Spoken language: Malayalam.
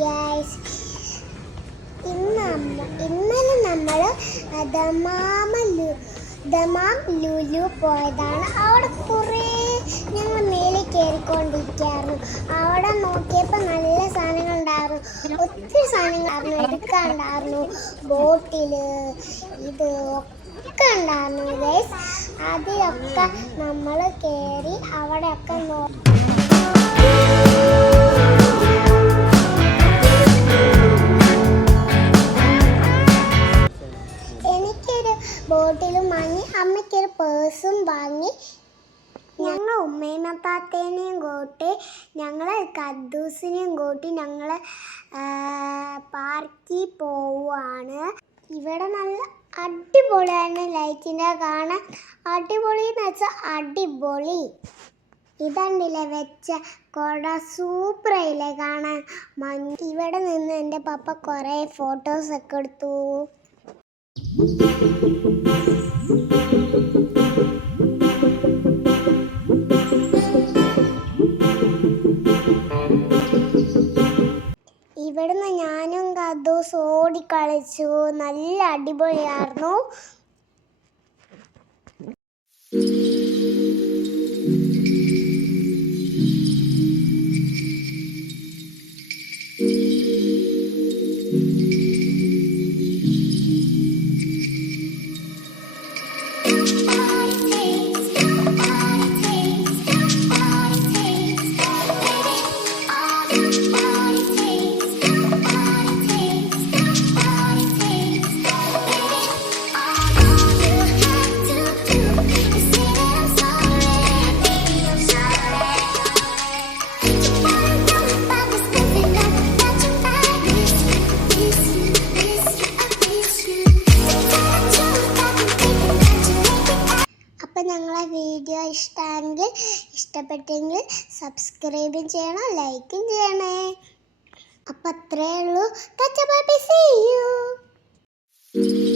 ഗൈസ്, ഇന്നലെ നമ്മൾ ദമാം ലുലു പോയതാണ്. അവിടെ കുറേ ഞങ്ങൾ മേലെ കയറിക്കൊണ്ടിരിക്കുകയായിരുന്നു. അവിടെ നോക്കിയപ്പോൾ നല്ല സാധനങ്ങൾ ഉണ്ടായിരുന്നു, ഒത്തിരി സാധനങ്ങളായിരുന്നു എടുക്കാനുണ്ടായിരുന്നു. ബോട്ടിൽ ഇത് ഒക്കെ ഉണ്ടായിരുന്നു ഗൈസ്. അതിലൊക്കെ നമ്മൾ കയറി അവിടെയൊക്കെ ബോട്ടിലും വാങ്ങി, അമ്മയ്ക്കൊരു പേഴ്സും വാങ്ങി. ഞങ്ങൾ ഉമ്മയും താത്തേനെയും കൂട്ടി, ഞങ്ങൾ കദ്ദൂസിനെയും കൂട്ടി ഞങ്ങൾ പാർക്കിൽ പോവുകയാണ്. ഇവിടെ നല്ല അടിപൊളിയാണ്, ലൈറ്റിൻ്റെ കാണാൻ അടിപൊളി എന്ന് വെച്ചാൽ അടിപൊളി. ഇതണ്ടില്ലേ വെച്ച കുട, സൂപ്പറായില്ലേ കാണാൻ. ഇവിടെ നിന്ന് എൻ്റെ പപ്പ കുറേ ഫോട്ടോസൊക്കെ എടുത്തു. ഇവിടുന്ന് ഞാനും കദ്ദൂസ് ഓടിക്കളിച്ചു, നല്ല അടിപൊളിയായിരുന്നു. ഞങ്ങളെ വീഡിയോ ഇഷ്ടപ്പെട്ടെങ്കിൽ സബ്സ്ക്രൈബും ചെയ്യണം, ലൈക്കും ചെയ്യണേ. അപ്പം അത്രയേ ഉള്ളൂ. See you.